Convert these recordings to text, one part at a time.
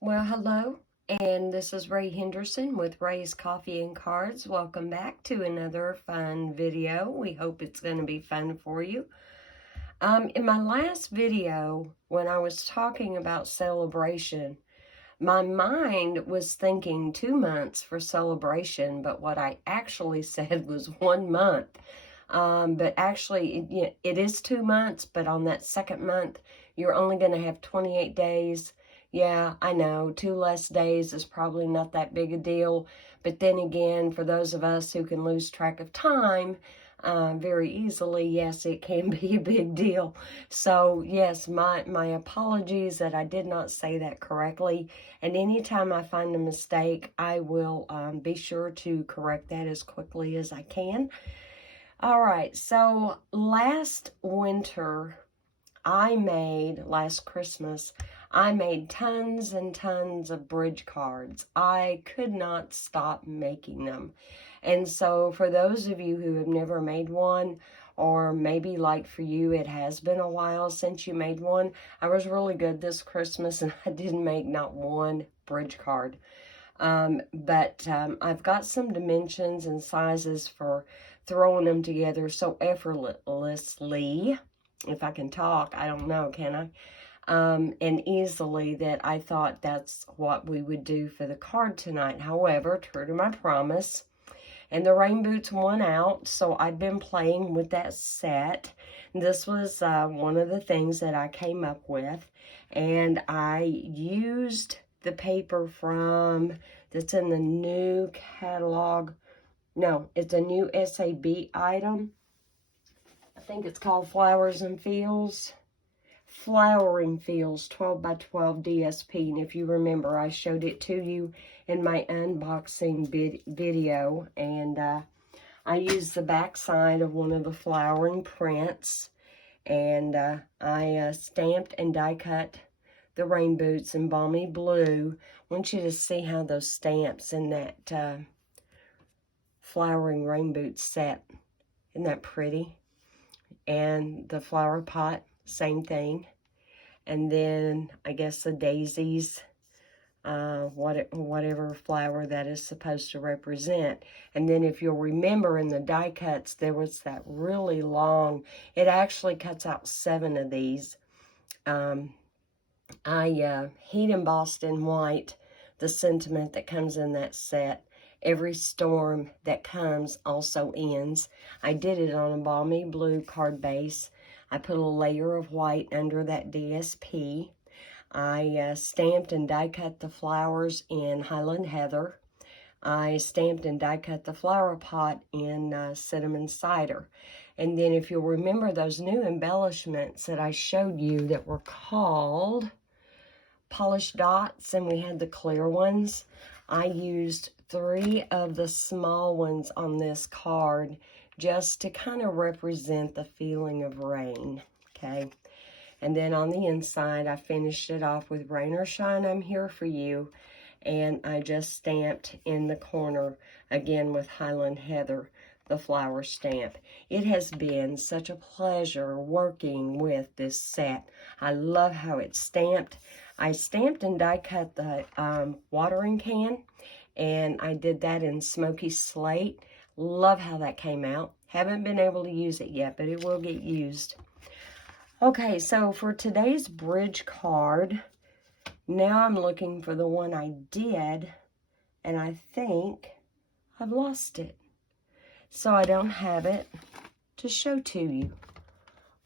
Well, hello, and this is Ray Henderson with Ray's Coffee and Cards. Welcome back to another fun video. We hope it's going to be fun for you. In my last video, when I was talking about celebration, my mind was thinking 2 months for celebration, but what I actually said was 1 month. But actually, it is 2 months, but on that second month, you're only going to have 28 days. Yeah, I know, 2 less days is probably not that big a deal. But then again, for those of us who can lose track of time very easily, yes, it can be a big deal. So, yes, my apologies that I did not say that correctly. And anytime I find a mistake, I will be sure to correct that as quickly as I can. All right, so last Christmas, I made tons and tons of bridge cards. I could not stop making them. And so for those of you who have never made one, or maybe like for you, it has been a while since you made one, I was really good this Christmas and I didn't make not one bridge card. But I've got some dimensions and sizes for throwing them together so effortlessly. If I can talk, I don't know, can I? And easily, that I thought that's what we would do for the card tonight. However, true to my promise, and the rain boots won out, so I've been playing with that set. This was one of the things that I came up with, and I used the paper that's in the new catalog. No, it's a new SAB item. I think it's called Flowering Fields 12 by 12 DSP. And if you remember, I showed it to you in my unboxing video. And I used the back side of one of the flowering prints. And I stamped and die cut the rain boots in balmy blue. I want you to see how those stamps in that flowering rain boot set. Isn't that pretty? And the flower pot, same thing. And then I guess the daisies, whatever flower that is supposed to represent. And then if you'll remember in the die cuts, there was that really long, it actually cuts out 7 of these. I heat embossed in white the sentiment that comes in that set. Every storm that comes also ends. I did it on a balmy blue card base. I put a layer of white under that DSP. I stamped and die cut the flowers in Highland Heather. I stamped and die cut the flower pot in cinnamon cider. And then if you'll remember those new embellishments that I showed you that were called polished dots, and we had the clear ones, I used 3 of the small ones on this card just to kind of represent the feeling of rain, okay? And then on the inside, I finished it off with Rain or Shine, I'm Here for You, and I just stamped in the corner, again with Highland Heather, the flower stamp. It has been such a pleasure working with this set. I love how it's stamped. I stamped and die cut the watering can, and I did that in smoky slate. Love how that came out. Haven't been able to use it yet, but it will get used. Okay, so for today's bridge card, now I'm looking for the one I did, and I think I've lost it. So I don't have it to show to you.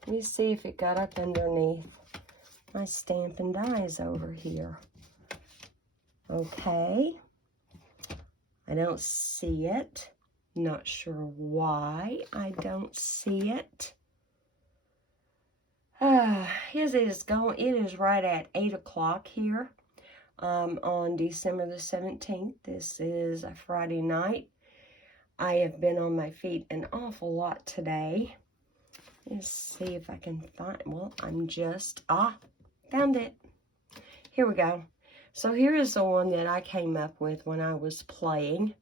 Let me see if it got up underneath my stamp and dies over here. Okay. I don't see it. Not sure why I don't see it. It is right at 8 o'clock here on December the 17th. This is a Friday night. I have been on my feet an awful lot today. Let's see if I can find, well, found it. Here we go. So here is the one that I came up with when I was playing.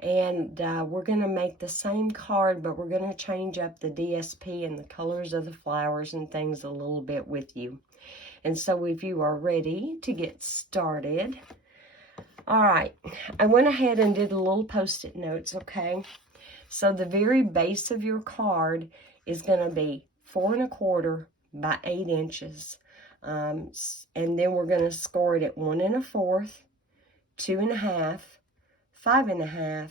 And we're going to make the same card, but we're going to change up the DSP and the colors of the flowers and things a little bit with you. And so if you are ready to get started, all right, I went ahead and did a little Post-it notes, okay? So the very base of your card is going to be 4 1/4 by 8 inches. And then we're going to score it at 1 1/4, 2 1/2, 5 1/2,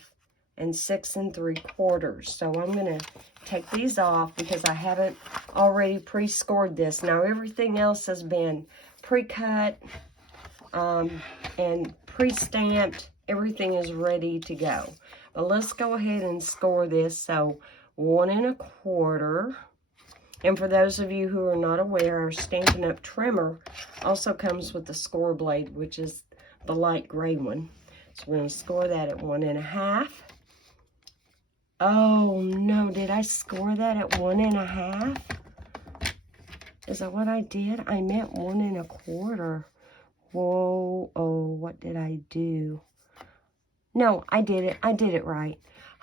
and 6 3/4. So I'm going to take these off because I haven't already pre-scored this. Now everything else has been pre-cut and pre-stamped. Everything is ready to go. But let's go ahead and score this. So 1 1/4. And for those of you who are not aware, our Stampin' Up! Trimmer also comes with the score blade, which is the light gray one. So we're going to score that at 1 1/2. Oh no, did I score that at 1 1/2? Is that what I did? I meant 1 1/4. Whoa, oh, what did I do? No, I did it. I did it right.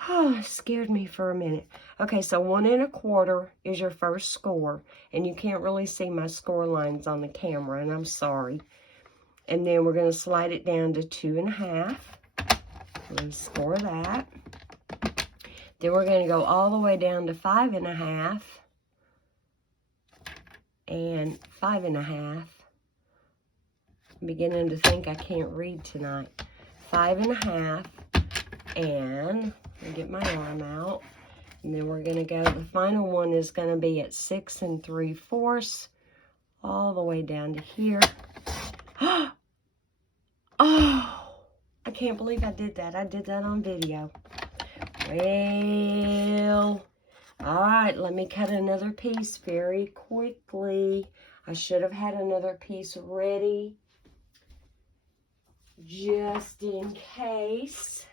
Oh, it scared me for a minute. Okay, so 1 1/4 is your first score. And you can't really see my score lines on the camera, and I'm sorry. And then we're going to slide it down to 2 1/2. We're going to score that. Then we're going to go all the way down to 5 1/2. And 5 1/2. I'm beginning to think I can't read tonight. 5 1/2. And I'll get my arm out. And then we're going to go, the final one is going to be at 6 3/4, all the way down to here. Oh, I can't believe I did that. I did that on video. Well, all right, let me cut another piece very quickly. I should have had another piece ready just in case.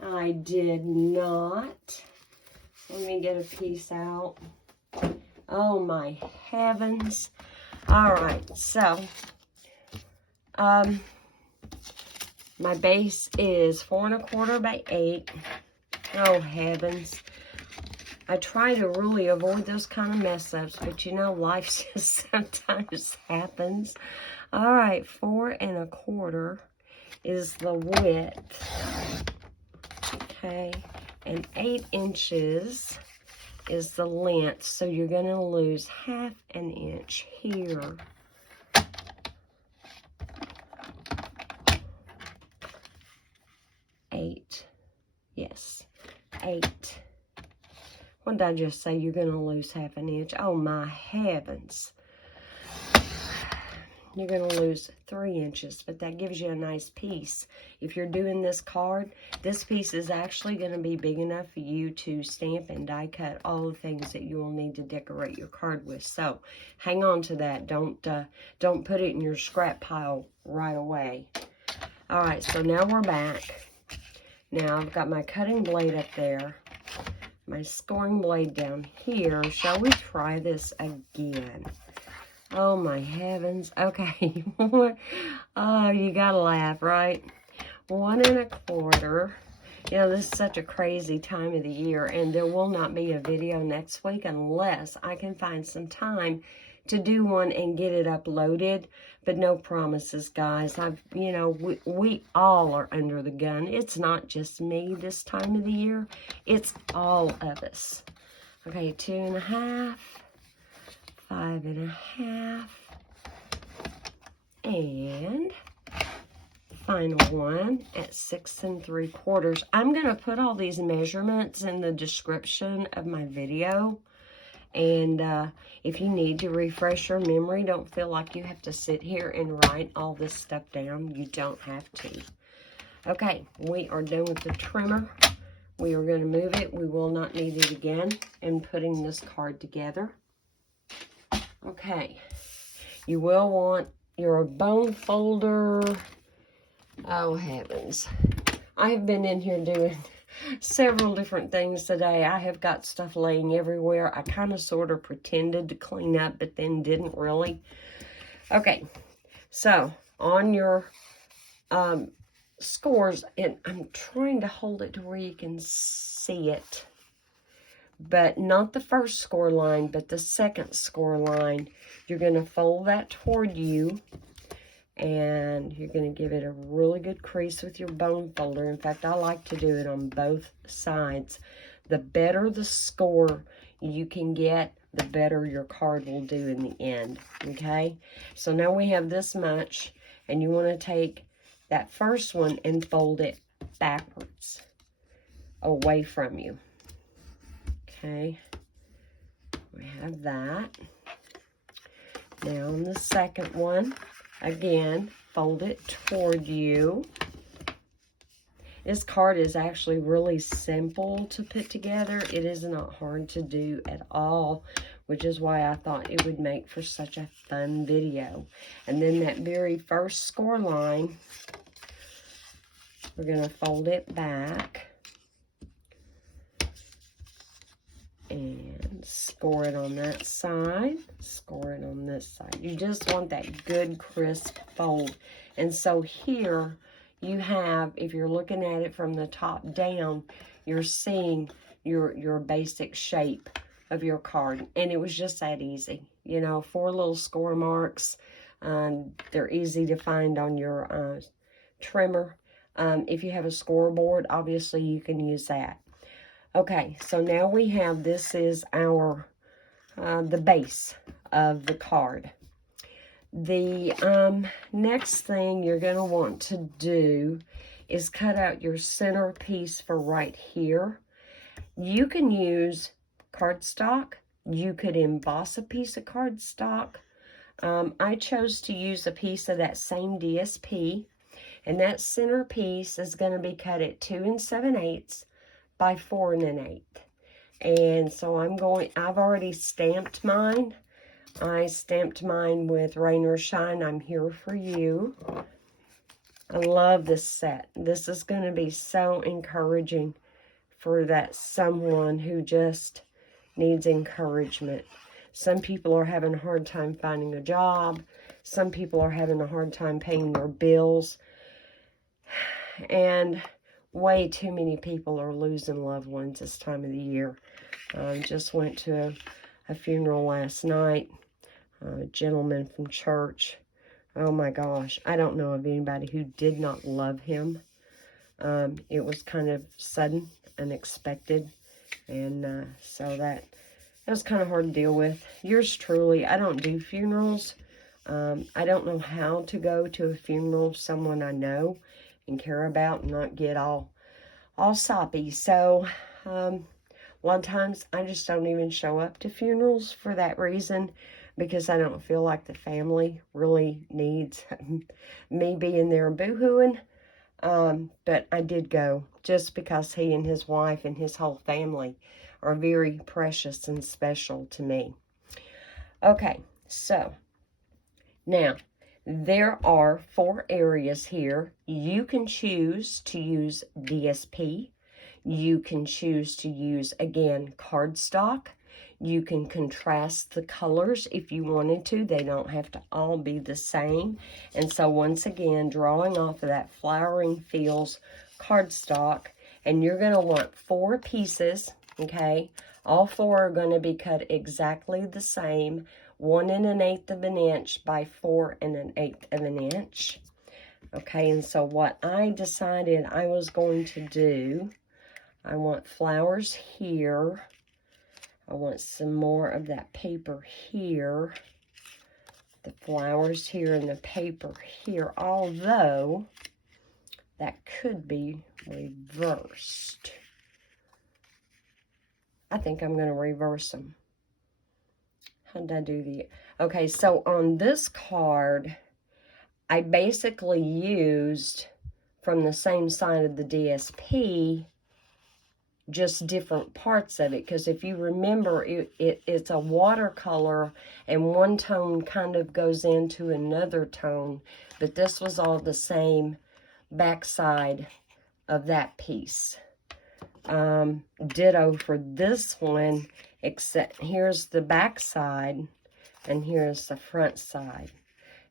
I did not. Let me get a piece out. Oh my heavens. All right, so my base is 4 1/4 by 8. Oh heavens. I try to really avoid those kind of mess ups, but you know, life just sometimes happens. All right, 4 1/4 is the width. Okay, and 8 inches is the length, so you're going to lose 1/2 inch here. Yes, 8. What did I just say? You're going to lose 1/2 inch. Oh my heavens. You're going to lose 3 inches, but that gives you a nice piece. If you're doing this card, this piece is actually going to be big enough for you to stamp and die cut all the things that you will need to decorate your card with. So hang on to that. Don't put it in your scrap pile right away. All right, so now we're back. Now I've got my cutting blade up there, my scoring blade down here. Shall we try this again? Oh my heavens. Okay. Oh, you gotta laugh, right? 1 1/4. You know, this is such a crazy time of the year, and there will not be a video next week unless I can find some time to do one and get it uploaded. But no promises, guys. You know, we all are under the gun. It's not just me this time of the year. It's all of us. Okay, 2 1/2. 5 1/2, and the final one at 6 3/4. I'm going to put all these measurements in the description of my video, and if you need to refresh your memory, don't feel like you have to sit here and write all this stuff down. You don't have to. Okay, we are done with the trimmer. We are going to move it. We will not need it again in putting this card together. Okay, you will want your bone folder. Oh heavens, I've been in here doing several different things today. I have got stuff laying everywhere. I kind of sort of pretended to clean up, but then didn't really. Okay, so on your scores, and I'm trying to hold it to where you can see it. but not the first score line, but the second score line. You're going to fold that toward you, and you're going to give it a really good crease with your bone folder. In fact, I like to do it on both sides. The better the score you can get, the better your card will do in the end, okay? So now we have this much, and you want to take that first one and fold it backwards away from you, okay? We have that. Now on the second one, again, fold it toward you. This card is actually really simple to put together. It is not hard to do at all, which is why I thought it would make for such a fun video. And then that very first score line, we're going to fold it back and score it on that side, score it on this side. You just want that good crisp fold. And so here you have, if you're looking at it from the top down, you're seeing your basic shape of your card. And it was just that easy. You know, 4 little score marks. They're easy to find on your trimmer. If you have a scoreboard, obviously you can use that. Okay, so now we have, this is our, the base of the card. The next thing you're going to want to do is cut out your center piece for right here. You can use cardstock. You could emboss a piece of cardstock. I chose to use a piece of that same DSP, and that center piece is going to be cut at 2 7/8 by 4 1/8. And so I've already stamped mine. I stamped mine with Rain or Shine, I'm Here For You. I love this set. This is going to be so encouraging for that someone who just needs encouragement. Some people are having a hard time finding a job. Some people are having a hard time paying their bills. And way too many people are losing loved ones this time of the year. Just went to a funeral last night. A gentleman from church. Oh my gosh, I don't know of anybody who did not love him. It was kind of sudden, unexpected, and so that was kind of hard to deal with. Yours truly, I don't do funerals. I don't know how to go to a funeral of someone I know and care about and not get all soppy. So a lot of times I just don't even show up to funerals for that reason, because I don't feel like the family really needs me being there boo-hooing. But I did go just because he and his wife and his whole family are very precious and special to me. Okay, so now there are 4 areas here. You can choose to use DSP. You can choose to use, again, cardstock. You can contrast the colors if you wanted to. They don't have to all be the same. And so once again, drawing off of that Flowering Fields cardstock, and you're going to want 4 pieces, okay? All 4 are going to be cut exactly the same, 1 1/8 of an inch by 4 1/8 of an inch. Okay, and so what I decided I was going to do, I want flowers here. I want some more of that paper here, the flowers here, and the paper here, although that could be reversed. I think I'm going to reverse them. How did I do the... Okay, so on this card, I basically used from the same side of the DSP just different parts of it, because if you remember, it's a watercolor and one tone kind of goes into another tone, but this was all the same backside of that piece. Ditto for this one, except here's the back side and here's the front side.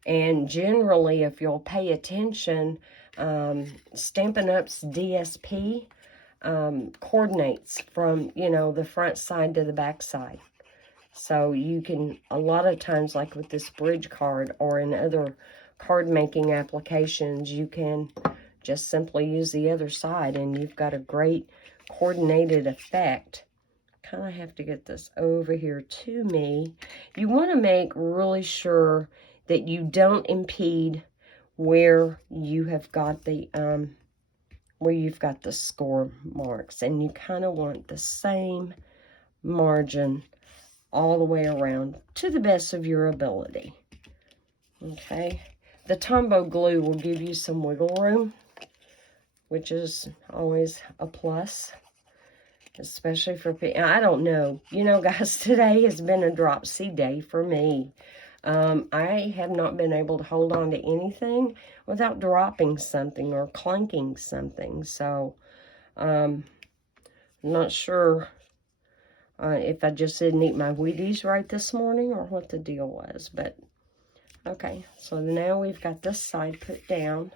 And generally, if you'll pay attention, Stampin' Up's DSP, coordinates from, you know, the front side to the back side. So you can, a lot of times, like with this bridge card or in other card making applications, you can just simply use the other side and you've got a great coordinated effect. Kind of have to get this over here to me. You want to make really sure that you don't impede where you have got the score marks, and you kind of want the same margin all the way around to the best of your ability. Okay, the Tombow glue will give you some wiggle room, which is always a plus, especially for people. I don't know, you know, guys, today has been a drop C day for me. I have not been able to hold on to anything without dropping something or clanking something. So, I'm not sure if I just didn't eat my Wheaties right this morning or what the deal was. But, okay, so now we've got this side put down.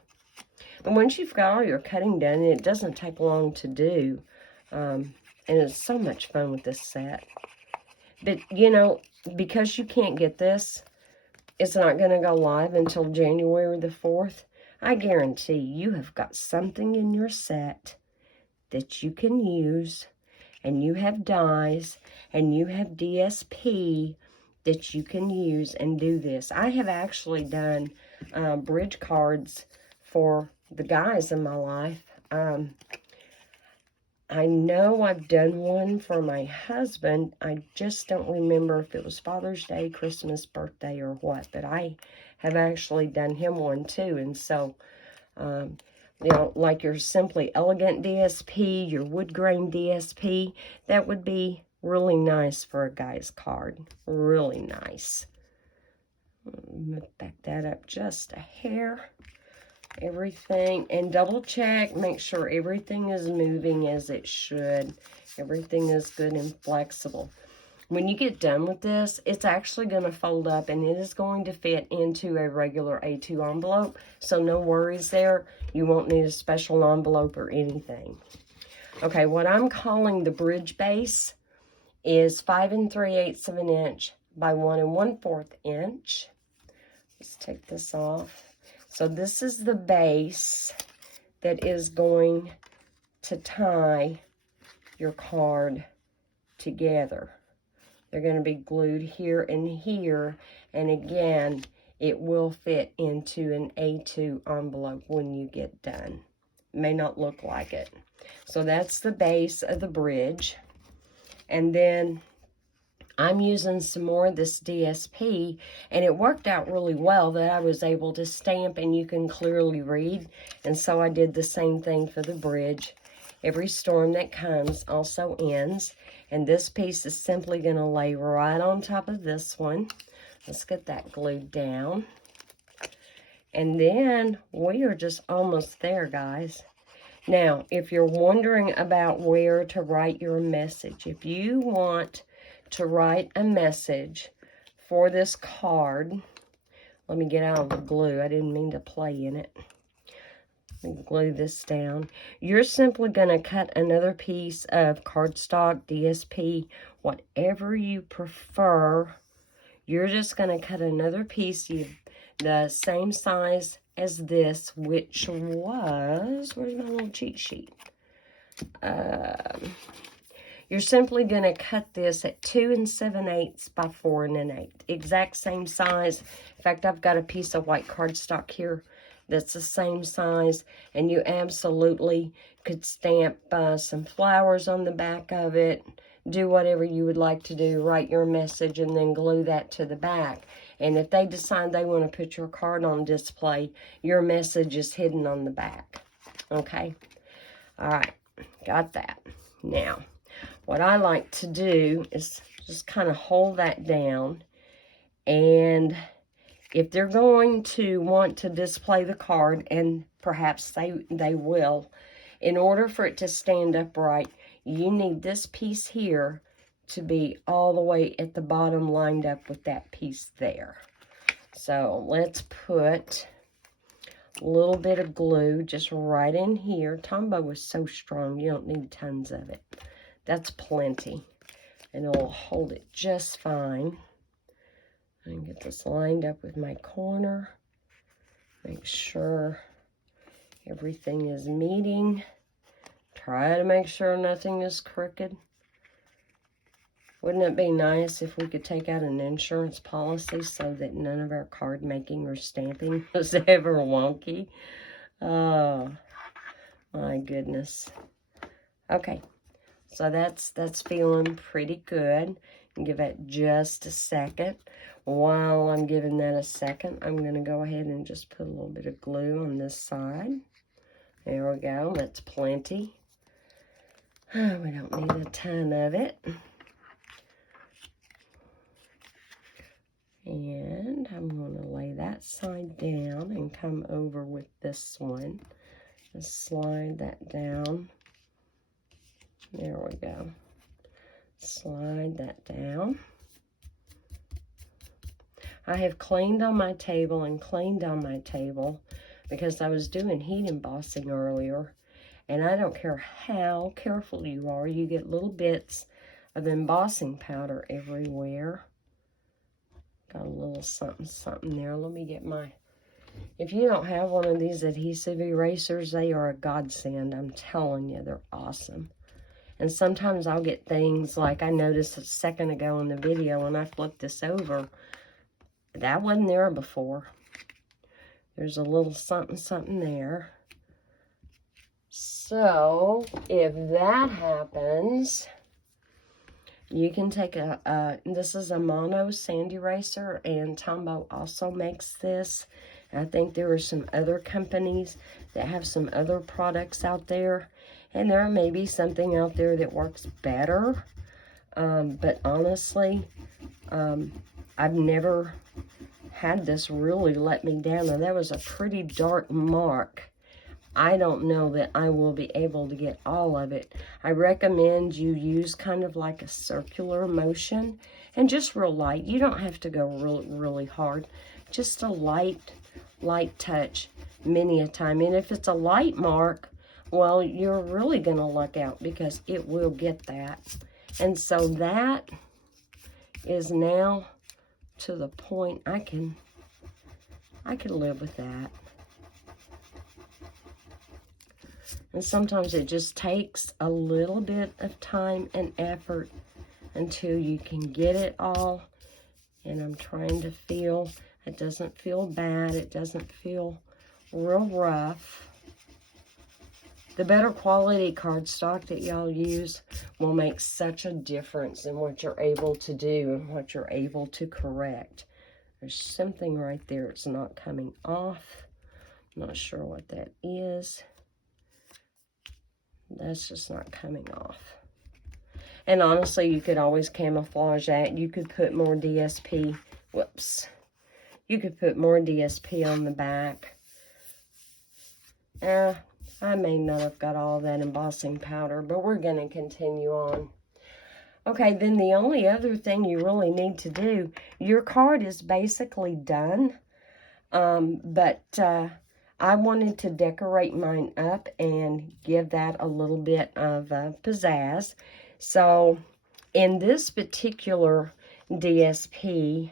And once you've got all your cutting done, it doesn't take long to do. And it's so much fun with this set. But, you know, because you can't get this, it's not going to go live until January the 4th. I guarantee you have got something in your set that you can use, and you have dies, and you have DSP that you can use and do this. I have actually done bridge cards for the guys in my life. I know I've done one for my husband. I just don't remember if it was Father's Day, Christmas, birthday, or what. But I have actually done him one too. And so, you know, like your Simply Elegant DSP, your wood grain DSP, that would be really nice for a guy's card. Really nice. Back that up just a hair. Everything, and double check, make sure everything is moving as it should. Everything is good and flexible. When you get done with this, it's actually going to fold up, and it is going to fit into a regular A2 envelope, so no worries there. You won't need a special envelope or anything. Okay, what I'm calling the bridge base is 5 3/8 of an inch by 1 1/4 inch. Let's take this off. So this is the base that is going to tie your card together. They're going to be glued here and here, and again, it will fit into an A2 envelope when you get done. It may not look like it. So that's the base of the bridge. And then I'm using some more of this DSP, and it worked out really well that I was able to stamp and you can clearly read. And so I did the same thing for the bridge. Every storm that comes also ends. And this piece is simply going to lay right on top of this one. Let's get that glued down. And then we are just almost there, guys. Now, if you're wondering about where to write your message, if you want to write a message for this card, let me get out of the glue. I didn't mean to play in it. Let me glue this down. You're simply going to cut another piece of cardstock, DSP, whatever you prefer. You're just going to cut another piece the same size as this, which was, where's my little cheat sheet? You're simply going to cut this at 2 7/8 by 4 1/8. Exact same size. In fact, I've got a piece of white cardstock here that's the same size. And you absolutely could stamp some flowers on the back of it. Do whatever you would like to do. Write your message and then glue that to the back. And if they decide they want to put your card on display, your message is hidden on the back. Okay? All right. Got that. Now, what I like to do is just kind of hold that down, and if they're going to want to display the card, and perhaps they will, in order for it to stand upright, you need this piece here to be all the way at the bottom lined up with that piece there. So let's put A little bit of glue just right in here. Tombow is so strong, you don't need tons of it. That's plenty. And it'll hold it just fine. I can get this lined up with my corner. Make sure everything is meeting. Try to make sure nothing is crooked. Wouldn't it be nice if we could take out an insurance policy so that none of our card making or stamping was ever wonky? Oh, my goodness. Okay, so that's feeling pretty good. Give it just a second. While I'm giving that a second, I'm going to go ahead and just put a little bit of glue on this side. There we go. That's plenty. We don't need a ton of it. And I'm going to lay that side down and come over with this one. Just slide that down. There we go. Slide that down. I have cleaned on my table and cleaned on my table because I was doing heat embossing earlier. And I don't care how careful you are, you get little bits of embossing powder everywhere. Got a little something there. Let me get my... If you don't have one of these adhesive erasers, they are a godsend. I'm telling you, they're awesome. And sometimes I'll get things like I noticed a second ago in the video when I flipped this over. That wasn't there before. There's a little something there. So, if that happens... You can take this is a mono sand eraser, and Tombow also makes this. I think there are some other companies that have some other products out there, and there may be something out there that works better. But honestly, I've never had this really let me down. Now, that was a pretty dark mark. I don't know that I will be able to get all of it. I recommend you use kind of like a circular motion and just real light. You don't have to go really hard. Just a light touch many a time. And if it's a light mark, well, you're really going to luck out because it will get that. And so that is now to the point I can live with that. And sometimes it just takes a little bit of time and effort until you can get it all. And I'm trying to feel, it doesn't feel bad. It doesn't feel real rough. The better quality cardstock that y'all use will make such a difference in what you're able to do and what you're able to correct. There's something right there. It's not coming off. I'm not sure what that is. That's just not coming off. And honestly, you could always camouflage that. You could put more DSP. Whoops. You could put more DSP on the back. I may not have got all that embossing powder, but we're going to continue on. Okay, then the only other thing you really need to do, your card is basically done. I wanted to decorate mine up and give that a little bit of pizzazz. So, in this particular DSP,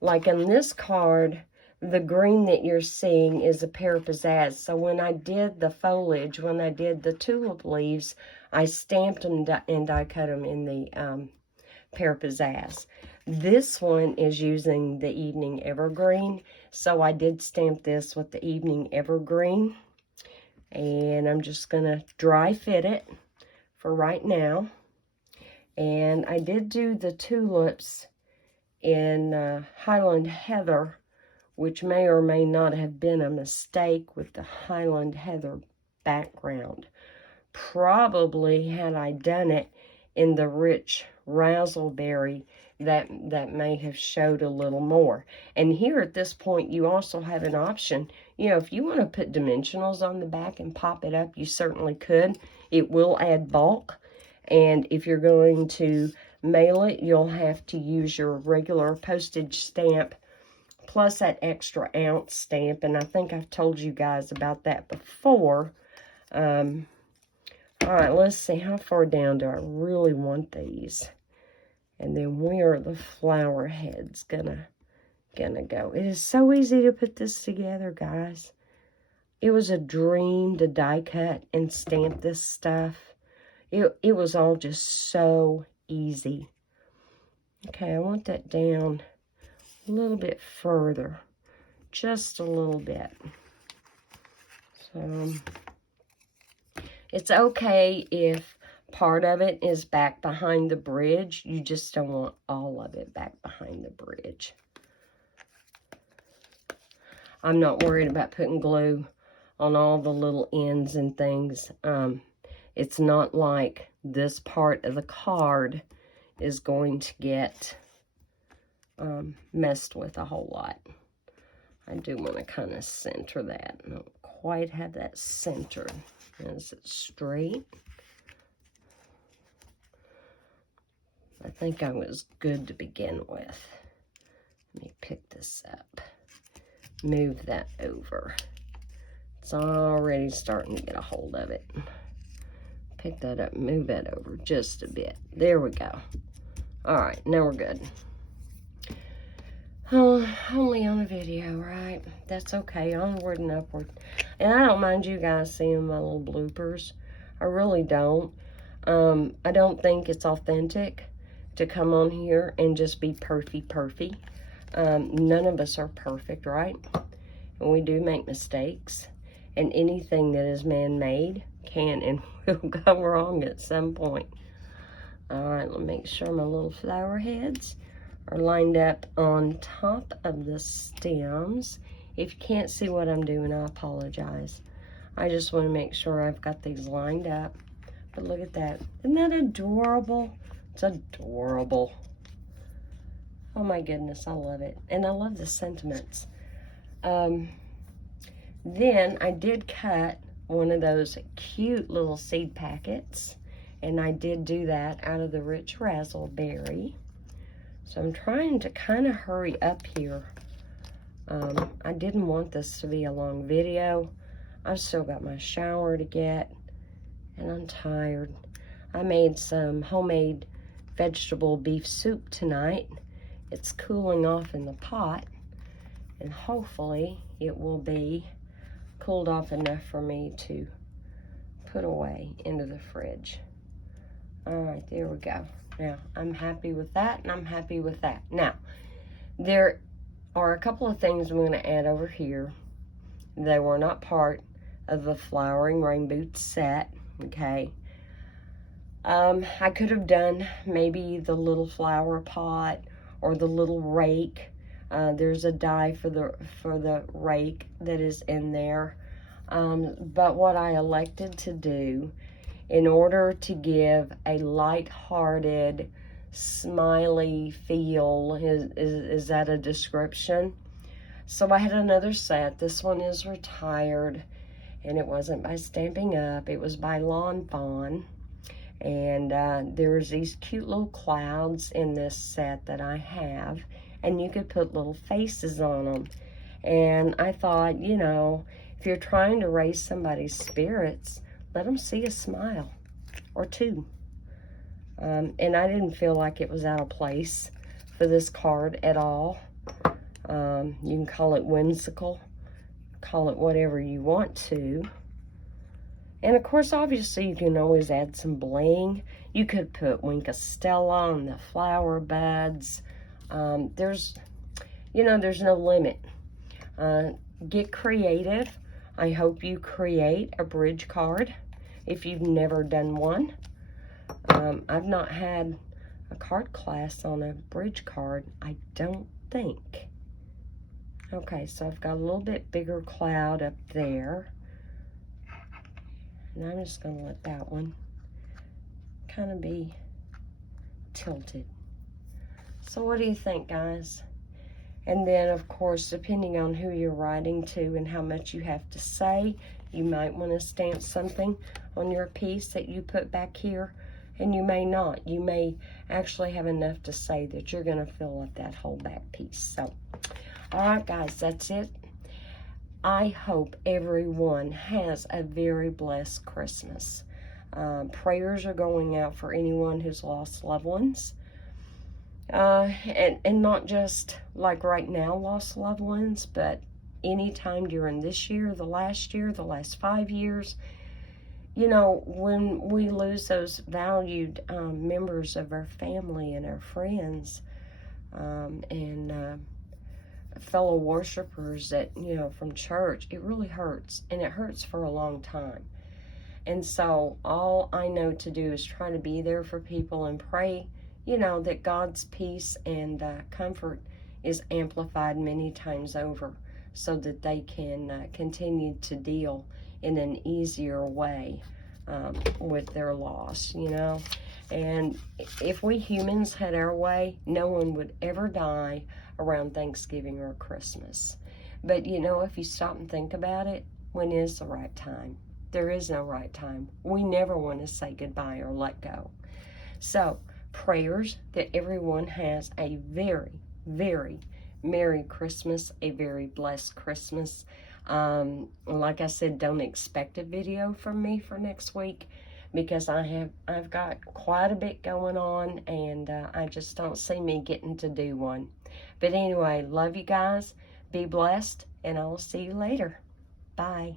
like in this card, the green that you're seeing is a pear pizzazz. So when I did the foliage, when I did the tulip leaves, I stamped them and die cut them in the pear pizzazz. This one is using the evening evergreen. So I did stamp this with the evening evergreen. And I'm just going to dry fit it for right now. And I did do the tulips in Highland Heather, which may or may not have been a mistake with the Highland Heather background. Probably had I done it in the rich razzleberry, that may have showed a little more. And here at this point, you also have an option. You know, if you want to put dimensionals on the back and pop it up, you certainly could. It will add bulk. And if you're going to mail it, you'll have to use your regular postage stamp plus that extra ounce stamp, and I think I've told you guys about that before. All right, let's see, how far down do I really want these? And then where are the flower heads gonna go? It is so easy to put this together, guys. It was a dream to die cut and stamp this stuff. It was all just so easy. Okay, I want that down a little bit further. Just a little bit. So, it's okay if part of it is back behind the bridge. You just don't want all of it back behind the bridge. I'm not worried about putting glue on all the little ends and things. It's not like this part of the card is going to get messed with a whole lot. I do want to kind of center that. I don't quite have that centered. Is it straight? I think I was good to begin with. Let me pick this up. Move that over. It's already starting to get a hold of it. Pick that up, move that over just a bit. There we go. All right, now we're good. Oh, only on a video, right? That's okay, onward and upward. And I don't mind you guys seeing my little bloopers. I really don't. I don't think it's authentic to come on here and just be perfy. None of us are perfect, right? And we do make mistakes. And anything that is man-made can and will go wrong at some point. All right, let me make sure my little flower heads are lined up on top of the stems. If you can't see what I'm doing, I apologize. I just want to make sure I've got these lined up. But look at that. Isn't that adorable? It's adorable. Oh my goodness, I love it. And I love the sentiments. Then I did cut one of those cute little seed packets. And I did do that out of the Rich Razzleberry. So I'm trying to kind of hurry up here. I didn't want this to be a long video. I've still got my shower to get. And I'm tired. I made some homemade vegetable beef soup tonight. It's cooling off in the pot. And hopefully it will be cooled off enough for me to put away into the fridge. All right, there we go. Now, I'm happy with that, and I'm happy with that. Now, there are a couple of things I'm going to add over here. They were not part of the Flowering Rainbow set, okay? I could have done maybe the little flower pot or the little rake. There's a die for the rake that is in there. But what I elected to do, in order to give a light-hearted, smiley feel, is that a description? So I had another set. This one is retired, and it wasn't by Stampin' Up. It was by Lawn Fawn. And there's these cute little clouds in this set that I have, and you could put little faces on them. And I thought, you know, if you're trying to raise somebody's spirits, let them see a smile or two. And I didn't feel like it was out of place for this card at all. You can call it whimsical, call it whatever you want to. And of course, obviously, you can always add some bling. You could put Winka Stella on the flower buds. There's no limit. Get creative. I hope you create a bridge card if you've never done one. I've not had a card class on a bridge card, I don't think. Okay, so I've got a little bit bigger cloud up there. And I'm just going to let that one kind of be tilted. So what do you think, guys? And then, of course, depending on who you're writing to and how much you have to say, you might want to stamp something on your piece that you put back here, and you may not. You may actually have enough to say that you're going to fill up that whole back piece. So, Alright guys, that's it. I hope everyone has a very blessed Christmas. Prayers are going out for anyone who's lost loved ones. And not just like right now lost loved ones, but anytime during this year, the last 5 years. You know, when we lose those valued members of our family and our friends, and fellow worshipers that, you know, from church, it really hurts, and it hurts for a long time. And so all I know to do is try to be there for people and pray, you know, that God's peace and comfort is amplified many times over, so that they can continue to deal in an easier way with their loss, you know. And if we humans had our way, no one would ever die around Thanksgiving or Christmas. But you know, if you stop and think about it, when is the right time? There is no right time. We never want to say goodbye or let go. So, prayers that everyone has a very, very Merry Christmas, a very blessed Christmas. Like I said, don't expect a video from me for next week, because I've got quite a bit going on, and I just don't see me getting to do one. But anyway, love you guys. Be blessed, and I'll see you later. Bye.